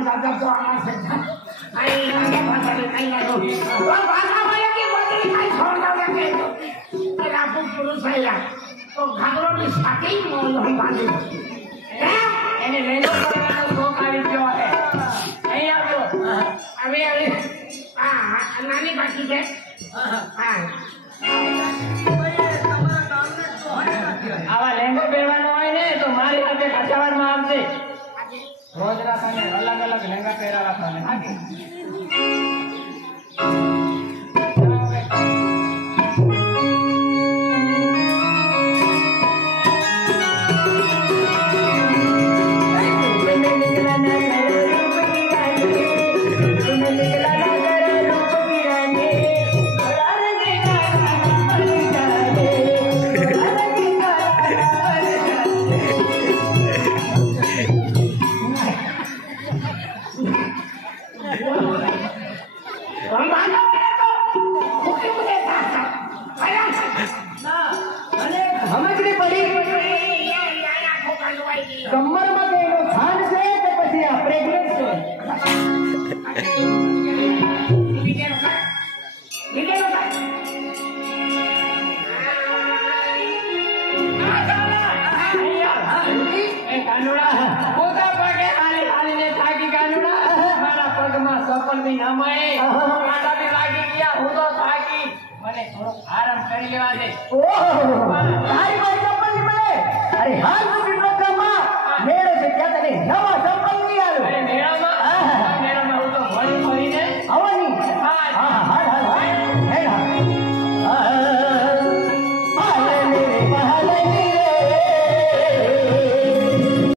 पण दादा तो आम्हाला आई नाने भाषा काही नाही तो भाषा मला की बदली काही सोडणार नाही तर आपण पुरुष आहे तो घागरो ની સાથે મોહન બાંધી એને લેનો કરવાનો શોખ આવી ગયો છે અહીં આવ્યો હવે હવે આ નાની બાકી છે હા આવા લેંગો પહેરવાનો હોય ને તો મારી સાથે કચાવારમાં આવશે રોજ રાખાને અલગ અલગ લેંગા પહેરા રાખવાને अरे हाल में नवा